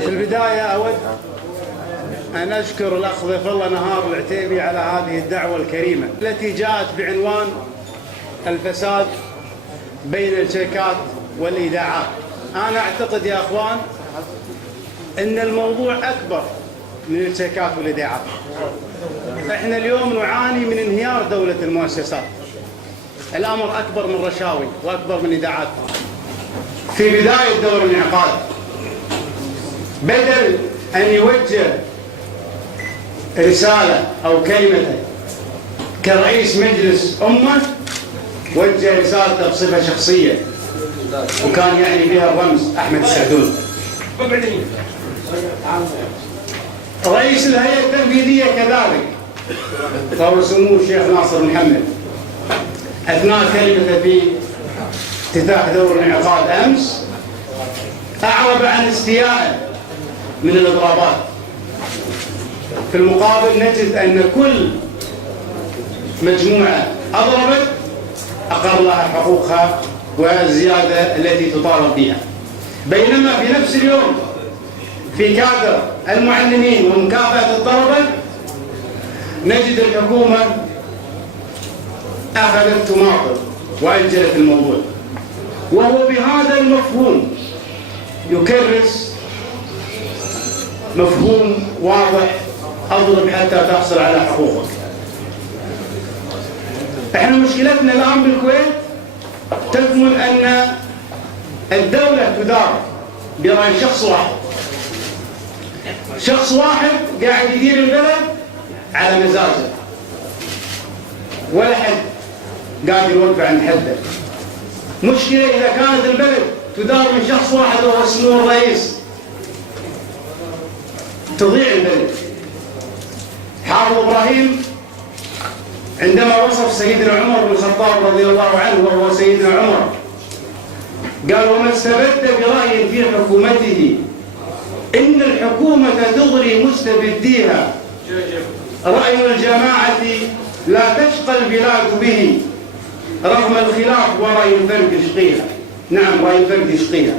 في البداية أود أن أشكر الأخ ضيف الله نهار العتيبي على هذه الدعوة الكريمة التي جاءت بعنوان الفساد بين الشيكات والايداعات. أنا أعتقد يا أخوان أن الموضوع أكبر من الشيكات والايداعات. إحنا اليوم نعاني من انهيار دولة المؤسسات. الأمر أكبر من رشاوي وأكبر من إيداعات. في بداية دور الانعقاد بدل أن يوجه رسالة أو كلمة كرئيس مجلس أمة، وجه رسالته بصفة شخصية، وكان يعني بها الرمز أحمد السعدون. رئيس الهيئة التنفيذية كذلك فهو سمو الشيخ ناصر محمد أثناء كلمته في افتتاح دور الانعقاد أمس أعرب عن استيائه من الإضرابات. في المقابل نجد أن كل مجموعة أضربت أقر لها حقوقها والزيادة التي تطالب بها. بينما في نفس اليوم في كادر المعلمين ومكافأة الطلبة نجد الحكومة أخذت تماطل وأجلت الموضوع، وهو بهذا المفهوم يكرس مفهوم واضح: أضرب حتى تحصل على حقوقك. احنا مشكلتنا الآن بالكويت تكمن أن الدولة تدار برأي شخص واحد. شخص واحد قاعد يدير البلد على مزاجه، ولا حد قاعد يوقف عند حده. مشكلة إذا كانت البلد تدار من شخص واحد وهو سمو الرئيس، تضيع البلد. حافظ إبراهيم عندما وصف سيدنا عمر بن الخطاب رضي الله عنه وهو سيدنا عمر قال: وما استبد برأي في حكومته إن الحكومة تغري مستبديها، رأي الجماعة لا تشقى البلاد به، رغم الخلاف ورأي الفرد يشقيها. نعم، رأي الفرد يشقيها.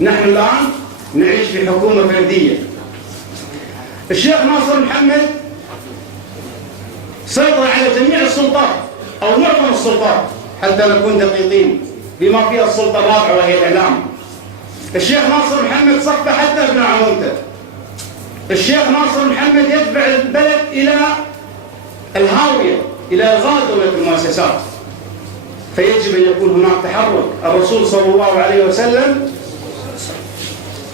نحن الآن نعيش في حكومة فردية. الشيخ ناصر محمد سيطر على جميع السلطات أو معظم السلطات حتى نكون دقيقين، بما فيها السلطة الرابعة وهي الإعلام. الشيخ ناصر محمد صف حتى ابن عمومته. الشيخ ناصر محمد يدفع البلد إلى الهاوية، إلى إلغاء دولة المؤسسات. فيجب أن يكون هناك تحرك. الرسول صلى الله عليه وسلم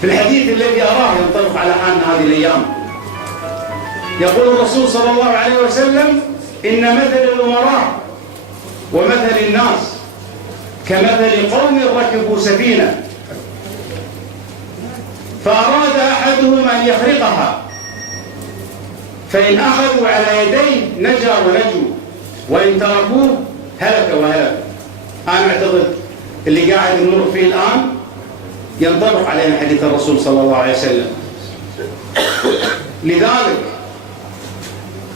في الحديث الذي أراه ينطبق على حالنا هذه الأيام يقول الرسول صلى الله عليه وسلم: إن مثل الأمراء ومثل الناس كمثل قوم ركبوا سفينة فأراد أحدهم أن يخرقها، فإن أخذوا على يديه نجا ونجوا، وإن تركوه هلك وهلك. أنا أعتقد اللي قاعد نمر فيه الآن ينطبق علينا حديث الرسول صلى الله عليه وسلم. لذلك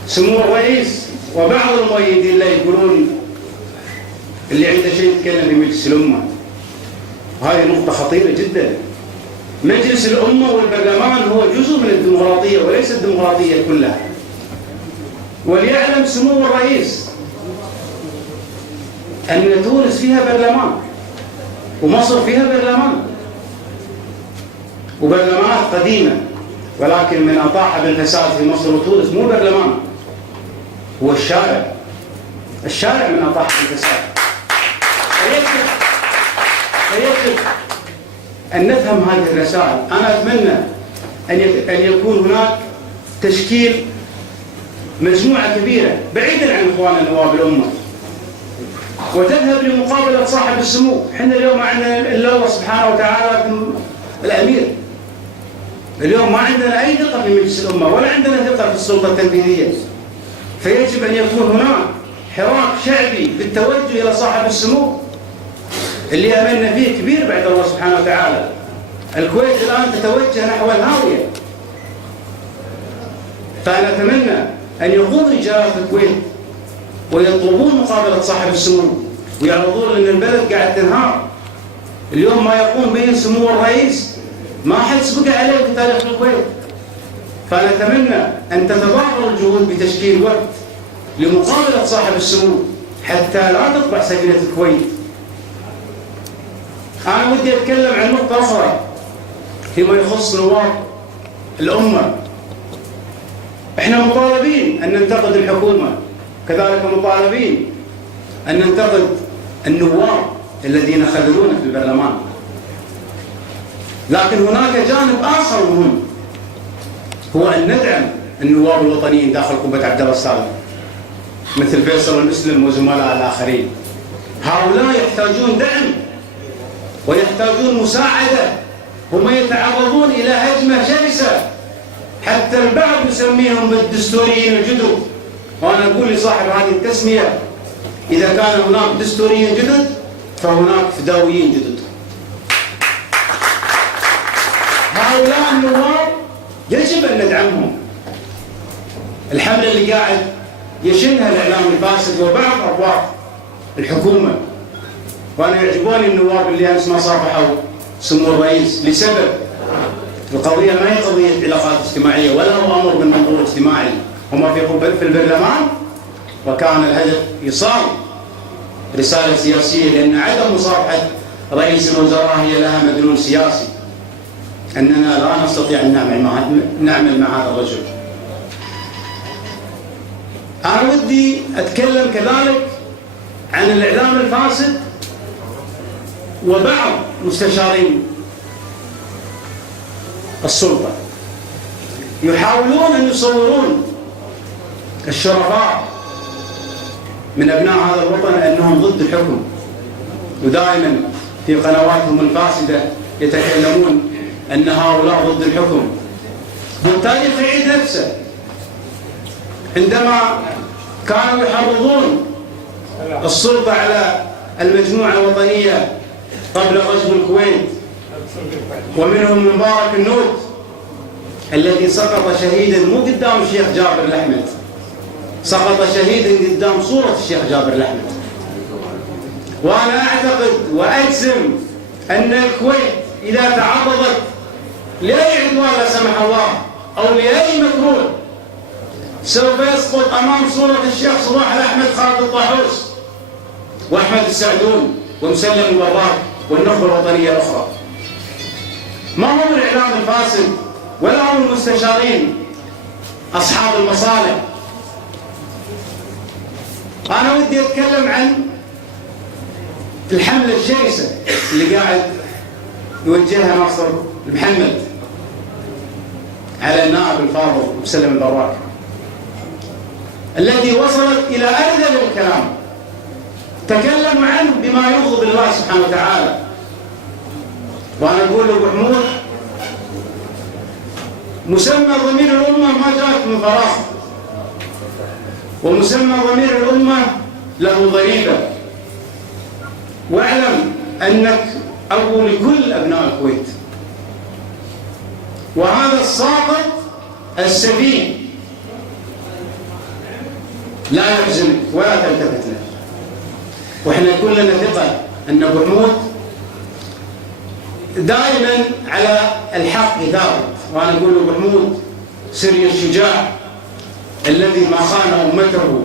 سمو الرئيس وبعض المؤيدين اللي يقولون اللي عنده شيء يتكلم في مجلس الأمة، وهذه نقطة خطيرة جدا. مجلس الأمة والبرلمان هو جزء من الديمقراطية وليس الديمقراطية كلها. وليعلم سمو الرئيس أن تونس فيها برلمان ومصر فيها برلمان، وبرلمانات قديمة، ولكن من أطاح بالفساد في مصر وتونس مو برلمان، هو الشارع من أطاح بالفساد. فيجب أن نفهم هذه الرسائل. أنا أتمنى أن يكون هناك تشكيل مجموعة كبيرة بعيدا عن إخواننا نواب الأمة، وتذهب لمقابلة صاحب السمو. حنا اليوم ما عندنا إلا الله سبحانه وتعالى الأمير. اليوم ما عندنا أي ثقة في مجلس الأمة ولا عندنا ثقة في السلطة التنفيذية. فيجب أن يكون هناك حراك شعبي بالتوجه إلى صاحب السمو اللي أملنا فيه كبير بعد الله سبحانه وتعالى. الكويت الآن تتوجه نحو الهاوية. فأنا أتمنى أن يقوم رجال الكويت ويطلبون مقابلة صاحب السمو ويعرضون أن البلد قاعد تنهار. اليوم ما يقوم به سمو الرئيس ما حد سبق عليه في تاريخ الكويت. فنتمنى أن تتضافر الجهود بتشكيل وقت لمقابلة صاحب السمو حتى لا تطبع سفينة الكويت. أنا ودي أتكلم عن نقطة أخرى فيما يخص نواب الأمة. إحنا مطالبين أن ننتقد الحكومة، كذلك مطالبين أن ننتقد النواب الذين خذلونا في البرلمان، لكن هناك جانب آخر مهم، هو أن ندعم النواب الوطنيين داخل قبة عبد الله الصالح مثل فيصل المسلم وزملاء الآخرين. هؤلاء يحتاجون دعم ويحتاجون مساعدة، هم يتعرضون إلى هجمة شرسة، حتى البعض يسميهم بالدستوريين الجدد. وأنا أقول لصاحب هذه التسمية: إذا كان هناك دستوريين جدد فهناك فداويين جدد. هؤلاء النواب يجب أن ندعمهم. الحملة اللي قاعد يشنها الإعلام الفاسد وبعض أبواب الحكومة، وأنا يعجبوني النواب اللي أمس ما صافحوا سمو الرئيس لسبب القضية ما هي قضية علاقات اجتماعية ولا هو أمر بالمنظور الاجتماعي، هم في البرلمان وكان الهدف إيصال رسالة سياسية، لأن عدم مصافحة رئيس الوزراء هي لها مدلول سياسي أننا لا نستطيع أن نعمل مع هذا الرجل. أنا ودي أتكلم كذلك عن الإعلام الفاسد وبعض مستشارين السلطة يحاولون أن يصورون الشرفاء من أبناء هذا الوطن أنهم ضد الحكم، ودائما في قنواتهم الفاسدة يتكلمون أن هؤلاء ضد الحكم. والتاريخ يعيد نفسه. عندما كانوا يحرضون السلطة على المجموعة الوطنية قبل غزو الكويت، ومنهم مبارك النوت الذي سقط شهيدا مو قدام الشيخ جابر الأحمد، سقط شهيدا قدام صورة الشيخ جابر الأحمد. وأنا أعتقد وأجزم أن الكويت إذا تعرضت لأي عدوان لا سمح الله أو لأي مكروه سوف يسقط أمام صورة الشيخ صباح الأحمد خالد الطاحوس وأحمد السعدون ومسلم الوراق والنخبة الوطنية الأخرى. ما هو الإعلام الفاسد ولا هم المستشارين أصحاب المصالح. أنا ودي أتكلم عن الحملة الشرسة اللي قاعد يوجهها ناصر محمد على النائب الفاضل مسلم الوراق، التي وصلت إلى أرذل الكلام. تكلموا عنه بما يغضب الله سبحانه وتعالى. وأنا أقول لأبو حمود: مسمى ضمير الأمة ما جاءت من فراغ، ومسمى ضمير الأمة له ضريبة. واعلم أنك أبو لكل أبناء الكويت، وهذا الساقط السفيه لا يحزنك ولا تلتفت له. وإحنا كلنا ثقة أن أبو حمود دائما على الحق ثابت. وأنا أقول أبو حمود: سري الشجاع الذي ما خان أمته،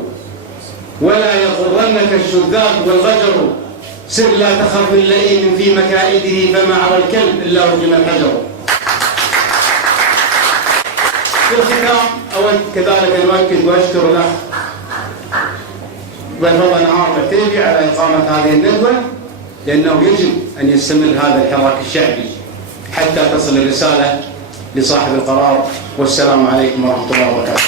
ولا يغرنك الشذاذ والغجر، سر لا تخف من لئيم في مكائده، فما عرى الكلب إلا رجم الحجر. في الختام أود كذلك أن أؤكد وأشكر الأخ والفضل نهار العتيبي على إقامة هذه الندوة، لأنه يجب أن يستمر هذا الحراك الشعبي حتى تصل الرسالة لصاحب القرار. والسلام عليكم ورحمة الله وبركاته.